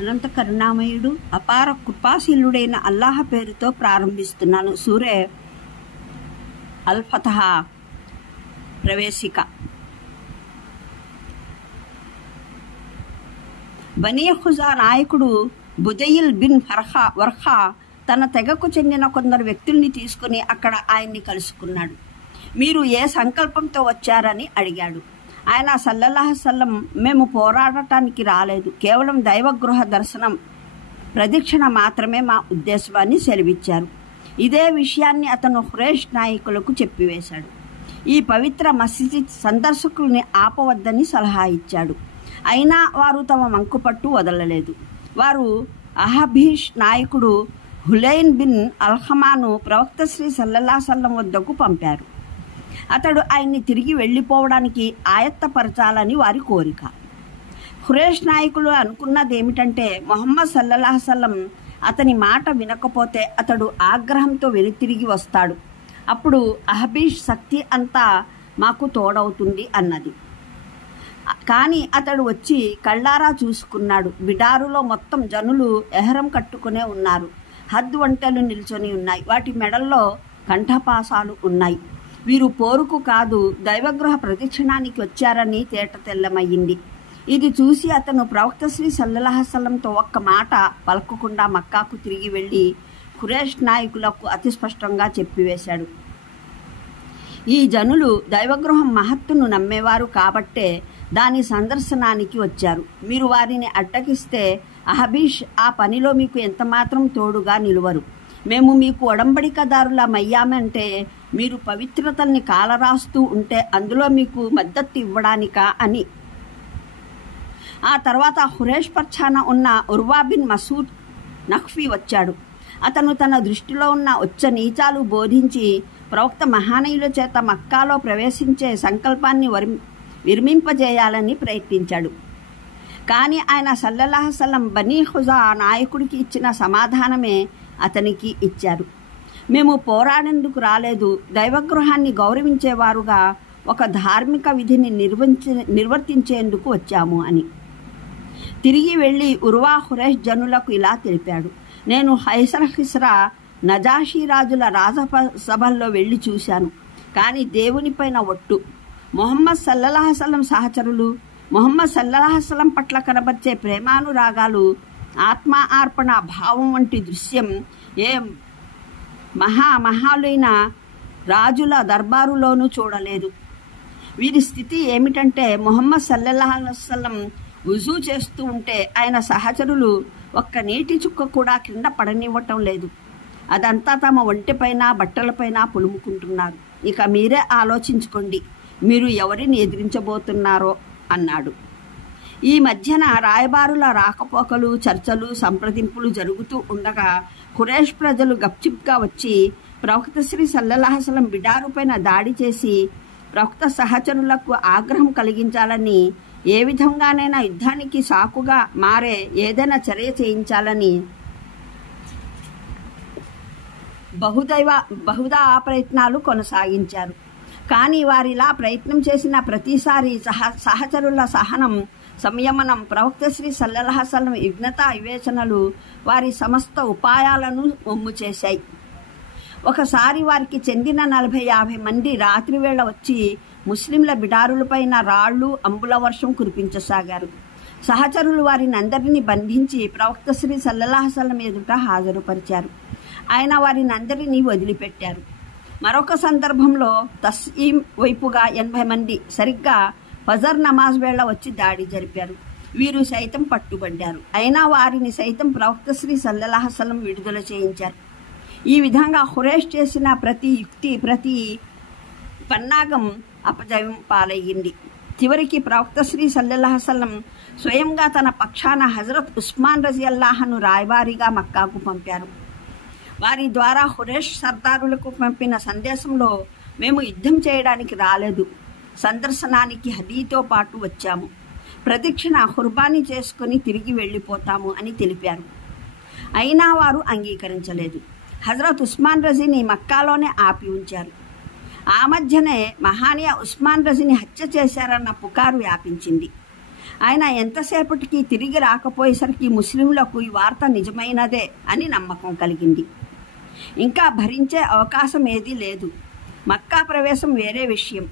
అనంత కరుణామయుడు అపార కృపాశీలుడైన అల్లాహ్ పేరుతో ప్రారంభిస్తున్నాను. సూరే అల్ ఫతహ్ ప్రవేశిక. బనీ ఖుజా నాయకుడు బుదయిల్ బిన్ వర్ఖా తన తెగకు చెందిన కొందరు వ్యక్తుల్ని తీసుకుని అక్కడ ఆయన్ని కలుసుకున్నాడు. మీరు ఏ సంకల్పంతో వచ్చారని అడిగాడు. ఆయన సల్లల్లాహు అలైహి వసల్లం, మేము పోరాడటానికి రాలేదు, కేవలం దైవగృహ దర్శనం ప్రదక్షిణ మాత్రమే మా ఉద్దేశమని సెలవిచ్చారు. ఇదే విషయాన్ని అతను ఖురైష్ నాయకులకు చెప్పివేశాడు. ఈ పవిత్ర మసీద్ సందర్శకుల్ని ఆపవద్దని సలహా ఇచ్చాడు. అయినా వారు తమ మంకుపట్టు వదలలేదు. వారు అహబీష్ నాయకుడు హులైన్ బిన్ అల్హమాను ప్రవక్త శ్రీ సల్లల్లాహు అలైహి వసల్లం వద్దకు పంపారు. అతడు ఆయన్ని తిరిగి వెళ్ళిపోవడానికి ఆయత్తపరచాలని వారి కోరిక. ఖురైష్ నాయకులు అనుకున్నదేమిటంటే, మొహమ్మద్ సల్లల్లాహు అలైహి వసల్లం అతని మాట వినకపోతే అతడు ఆగ్రహంతో వెనుతిరిగి వస్తాడు. అప్పుడు అహబీష్ శక్తి అంతా మాకు తోడవుతుంది అన్నది. కానీ అతడు వచ్చి కళ్ళారా చూసుకున్నాడు. బిడారులో మొత్తం జనులు ఎహరం కట్టుకునే ఉన్నారు. హద్ వంటలు నిల్చొని ఉన్నాయి. వాటి మెడల్లో కంఠపాసాలు ఉన్నాయి. వీరు పోరుకు కాదు, దైవగృహ ప్రదక్షిణానికి వచ్చారని తేట తెల్లమయ్యింది. ఇది చూసి అతను ప్రవక్త శ్రీ సల్లల్లాహు అలైహి వసల్లంతో ఒక్క మాట పలకకుండా మక్కాకు తిరిగి వెళ్ళి ఖురైష్ నాయకులకు అతి స్పష్టంగా చెప్పివేశాడు. ఈ జనులు దైవగృహం మహత్తును నమ్మేవారు కాబట్టే దాని సందర్శనానికి వచ్చారు. మీరు వారిని అడ్డగిస్తే అహబీష్ ఆ పనిలో మీకు ఎంతమాత్రం తోడుగా నిలువరు. మేము మీకు ఒడంబడికదారులమయ్యామంటే మీరు పవిత్రతల్ని కాలరాస్తూ ఉంటే అందులో మీకు మద్దతు ఇవ్వడానికా అని. ఆ తర్వాత ఖురైష్ పక్షాన ఉన్న ఉర్వా బిన్ మసూద్ నఖ్ఫీ వచ్చాడు. అతను తన దృష్టిలో ఉన్న ఉచ్చ నీచాలు బోధించి ప్రవక్త మహానీయుల చేత మక్కాలో ప్రవేశించే సంకల్పాన్ని విరమింపజేయాలని ప్రయత్నించాడు. కానీ ఆయన సల్లల్లాహు అలైహి వసల్లం బనీ ఖుజా నాయకుడికి ఇచ్చిన సమాధానమే అతనికి ఇచ్చారు. మేము పోరాడేందుకు రాలేదు, దైవగృహాన్ని గౌరవించేవారుగా ఒక ధార్మిక విధిని నిర్వర్తించేందుకు వచ్చాము అని. తిరిగి వెళ్ళి ఉర్వా ఖురైష్ జనులకు ఇలా తెలిపాడు. నేను హిస్రా నజాషీ రాజుల రాజసభల్లో వెళ్ళి చూశాను. కానీ దేవునిపైన ఒట్టు, మొహమ్మద్ సల్లల్లాహు అలైహి వసల్లం సహచరులు మొహమ్మద్ సల్లల్లాహు అలైహి వసల్లం పట్ల కనబర్చే ప్రేమానురాగాలు, ఆత్మ అర్పణ భావం వంటి దృశ్యం ఏ మహాలైన రాజుల దర్బారులోనూ చూడలేదు. వీరి స్థితి ఏమిటంటే, మొహమ్మద్ సల్లల్లాహు అలైహి వసల్లం వుజూ చేస్తూ ఉంటే ఆయన సహచరులు ఒక్క నీటి చుక్క కూడా కింద పడనివ్వటం లేదు. అదంతా తమ ఒంటిపైన బట్టలపైన పులుముకుంటున్నారు. ఇక మీరే ఆలోచించుకోండి, మీరు ఎవరిని ఎదిరించబోతున్నారో అన్నాడు. ఈ మధ్యన రాయబారుల రాకపోకలు, చర్చలు, సంప్రదింపులు జరుగుతూ ఉండగా ఖురైష్ ప్రజలు గప్చిప్గా వచ్చి ప్రవక్త శ్రీ సల్లల్లాహు అలైహి వసల్లం బిడారుపైన దాడి చేసి ప్రవక్త సహచరులకు ఆగ్రహం కలిగించాలని, ఏ విధంగానైనా యుద్ధానికి సాకుగా మారే ఏదైనా చర్య చేయించాలని బహుదా ప్రయత్నాలు కొనసాగించారు. కానీ వారిలా ప్రయత్నం చేసిన ప్రతిసారి సహచరుల సహనం, సంయమనం, ప్రవక్త శ్రీ సల్లల్లాహు అలైహి వసల్లం విఘ్నత వివేచనలు వారి సమస్త ఉపాయాలను ఒమ్ము చేశాయి. ఒకసారి వారికి చెందిన 40-50 మంది రాత్రివేళ వచ్చి ముస్లింల బిడారులపైన రాళ్లు, అంబుల వర్షం కురిపించసాగారు. సహచరులు వారిని అందరినీ బంధించి ప్రవక్త శ్రీ సల్లల్లాహు అలైహి వసల్లం ఎదుట హాజరుపరిచారు. ఆయన వారిని అందరినీ వదిలిపెట్టారు. మరొక సందర్భంలో తస్ఈం వైపుగా 80 మంది సరిగ్గా ఫజర్ నమాజ్ వేళ వచ్చి దాడి జరిపారు. వీరు సైతం పట్టుబడ్డారు. అయినా వారిని సైతం ప్రవక్త శ్రీ సల్లల్లాహు అలైహి వసల్లం విడుదల చేయించారు. ఈ విధంగా ఖురైష్ చేసిన ప్రతి యుక్తి, ప్రతి పన్నాగం అపజయం పాలయ్యింది. చివరికి ప్రవక్త శ్రీ సల్లల్లాహు అలైహి వసల్లం స్వయంగా తన పక్షాన హజరత్ ఉస్మాన్ రజియల్లాహును రాయబారిగా మక్కాకు పంపారు. వారి ద్వారా ఖురైష్ సర్దారులకు పంపిన సందేశంలో, మేము యుద్ధం చేయడానికి రాలేదు, సందర్శనానికి హదీతో పాటు వచ్చాము, ప్రదక్షిణ ఖుర్బానీ చేసుకుని తిరిగి వెళ్ళిపోతాము అని తెలిపారు. అయినా వారు అంగీకరించలేదు. హజరత్ ఉస్మాన్ రజీని మక్కాలోనే ఆపి ఉంచారు. ఆ మధ్యనే మహానీయ ఉస్మాన్ రజీని హత్య చేశారన్న పుకారు వ్యాపించింది. ఆయన ఎంతసేపటికి తిరిగి రాకపోయేసరికి ముస్లింలకు ఈ వార్త నిజమైనదే అని నమ్మకం కలిగింది. ఇంకా భరించే అవకాశం ఏదీ లేదు. మక్కా ప్రవేశం వేరే విషయం,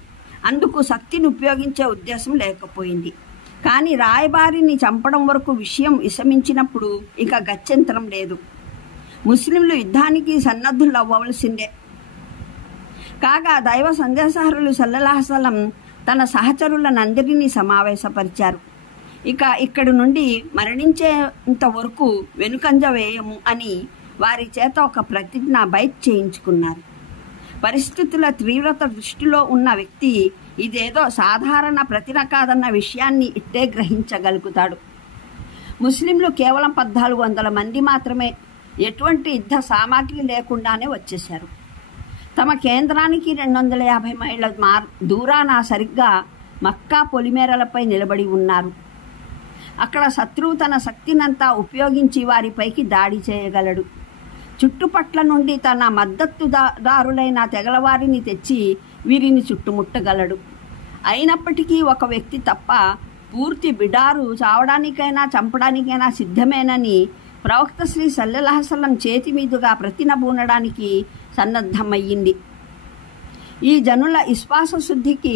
అందుకు శక్తిని ఉపయోగించే ఉద్దేశం లేకపోయింది. కానీ రాయబారిని చంపడం వరకు విషయం విషమించినప్పుడు ఇక గత్యంతరం లేదు. ముస్లింలు యుద్ధానికి సన్నద్ధులు అవ్వవలసిందే. కాగా దైవ సందేశహరులు సల్లల్లాహు అలైహి వసల్లం తన సహచరులనందరినీ సమావేశపరిచారు. ఇక ఇక్కడి నుండి మరణించేంత వరకు వెనుకంజ వేయము అని వారి చేత ఒక ప్రతిజ్ఞ బైట్ చేయించుకున్నారు. పరిస్థితుల తీవ్రత దృష్టిలో ఉన్న వ్యక్తి ఇదేదో సాధారణ ప్రతిన కాదన్న విషయాన్ని ఇట్టే గ్రహించగలుగుతాడు. ముస్లింలు కేవలం 1400 మంది మాత్రమే ఎటువంటి యుద్ధ సామాగ్రి లేకుండానే వచ్చేశారు. తమ కేంద్రానికి 250 మైళ్ళ దూరాన సరిగ్గా మక్కా పొలిమేరలపై నిలబడి ఉన్నారు. అక్కడ శత్రువు తన శక్తినంతా ఉపయోగించి వారిపైకి దాడి చేయగలడు. చుట్టుపట్ల నుండి తన మద్దతుదారులైన తెగలవారిని తెచ్చి వీరిని చుట్టుముట్టగలడు. అయినప్పటికీ ఒక వ్యక్తి తప్ప పూర్తి బిడారు చావడానికైనా చంపడానికైనా సిద్ధమేనని ప్రవక్త శ్రీ సల్లల్లాహు అలైహి వసల్లం చేతి మీదుగా ప్రతినబూనడానికి సన్నద్ధమయ్యింది. ఈ జనుల విశ్వాస శుద్ధికి,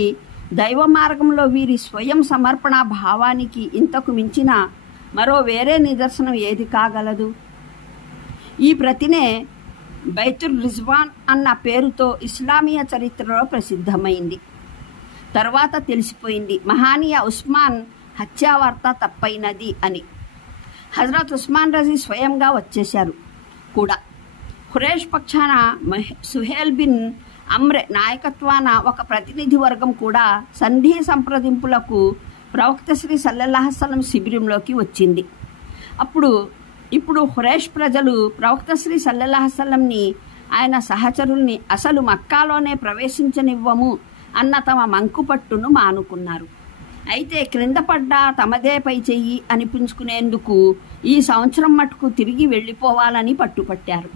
దైవ మార్గంలో వీరి స్వయం సమర్పణ భావానికి ఇంతకు మించిన మరో వేరే నిదర్శనం ఏది కాగలదు? ఈ ప్రతినే బైతుర్ రిజ్వాన్ అన్న పేరుతో ఇస్లామీయ చరిత్రలో ప్రసిద్ధమైంది. తర్వాత తెలిసిపోయింది మహానీయ ఉస్మాన్ హత్యావార్త తప్పైనది అని. హజరత్ ఉస్మాన్ రజీ స్వయంగా వచ్చేశారు కూడా. ఖురేష్ పక్షాన సుహేల్ బిన్ అమ్రే నాయకత్వాన ఒక ప్రతినిధి వర్గం కూడా సంధి సంప్రదింపులకు ప్రవక్త శ్రీ సల్లల్లాహు అలైహి వసల్లం శిబిరంలోకి వచ్చింది. ఇప్పుడు ఖురేష్ ప్రజలు ప్రవక్త శ్రీ సల్లల్లాహు అలైహి వసల్లంని, ఆయన సహచరుల్ని అసలు మక్కాలోనే ప్రవేశించనివ్వము అన్న తమ మంకుపట్టును మానుకున్నారు. అయితే క్రింద పడ్డా తమదే పై చెయ్యి అనిపించుకునేందుకు ఈ సంవత్సరం మటుకు తిరిగి వెళ్ళిపోవాలని పట్టుపట్టారు.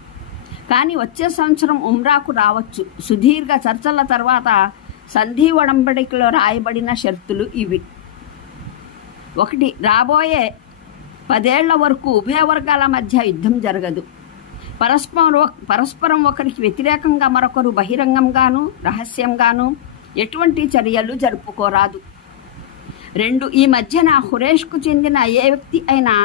కానీ వచ్చే సంవత్సరం ఉమ్రాకు రావచ్చు. సుదీర్ఘ చర్చల తర్వాత సంధి ఒడంబడికలో రాయబడిన షరతులు ఇవి. 1. రాబోయే 10 ఏళ్ల వరకు ఉభయ వర్గాల మధ్య యుద్ధం జరగదు. పరస్పరం ఒకరికి వ్యతిరేకంగా మరొకరు బహిరంగంగాను రహస్యంగాను ఎటువంటి చర్యలు జరుపుకోరాదు. 2. ఈ మధ్యన ఖురేష్కు చెందిన ఏ వ్యక్తి అయినా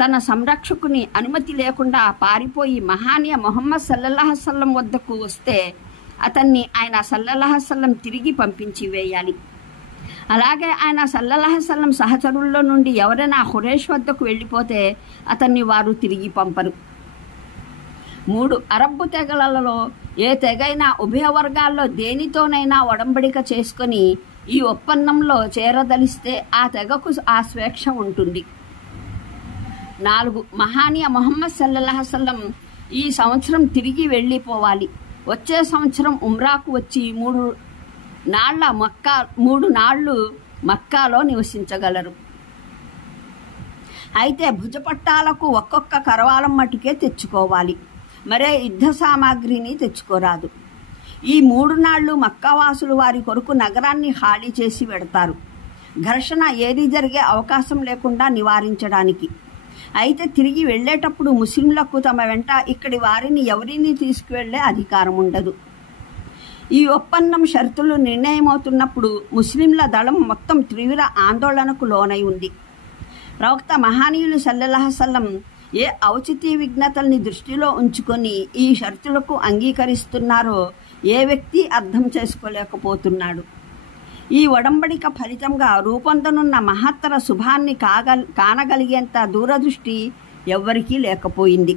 తన సంరక్షకుని అనుమతి లేకుండా పారిపోయి మహానీయ ముహమ్మద్ సల్లల్లాహు అలైహి వసల్లం వద్దకు వస్తే అతన్ని ఆయన సల్లల్లాహు అలైహి వసల్లం తిరిగి పంపించి వేయాలి. అలాగే ఆయన సల్లల్లాహు అలైహి వసల్లం సహచరుల్లో నుండి ఎవరైనా ఖురేష్ వద్దకు వెళ్ళిపోతే అతన్ని వారు తిరిగి పంపరు. 3. అరబ్బు తెగలలో ఏ తెగైనా ఉభయ వర్గాల్లో దేనితోనైనా ఒడంబడిక చేసుకొని ఈ ఒప్పందంలో చేరదలిస్తే ఆ తెగకు ఆ స్వేచ్ఛ ఉంటుంది. 4. మహానీయ ముహమ్మద్ సల్లల్లాహు అలైహి వసల్లం ఈ సంవత్సరం తిరిగి వెళ్ళిపోవాలి. వచ్చే సంవత్సరం ఉమ్రాకు వచ్చి 3 నాళ్ళు మక్కాలో నివసించగలరు. అయితే భుజపట్టాలకు ఒక్కొక్క కరవాలం మటుకే తెచ్చుకోవాలి. మరే యుద్ధ సామాగ్రిని తెచ్చుకోరాదు. ఈ 3 నాళ్ళు మక్కావాసులు వారి కొరకు నగరాన్ని ఖాళీ చేసి వెడతారు, ఘర్షణ ఏది జరిగే అవకాశం లేకుండా నివారించడానికి. అయితే తిరిగి వెళ్లేటప్పుడు ముస్లింలకు తమ వెంట ఇక్కడి వారిని ఎవరిని తీసుకువెళ్లే అధికారం ఉండదు. ఈ ఒప్పందం షరతులు నిర్ణయమవుతున్నప్పుడు ముస్లింల దళం మొత్తం తీవ్ర ఆందోళనకు లోనై ఉంది. ప్రవక్త మహానీయులు సల్లల్లాహు అలైహి వసల్లం ఏ ఔచిత్య విఘ్నతల్ని దృష్టిలో ఉంచుకొని ఈ షరతులకు అంగీకరిస్తున్నారో ఏ వ్యక్తి అర్థం చేసుకోలేకపోతున్నాడు. ఈ ఒడంబడిక ఫలితంగా రూపొందనున్న మహత్తర శుభాన్ని కానగలిగేంత దూరదృష్టి ఎవ్వరికీ లేకపోయింది.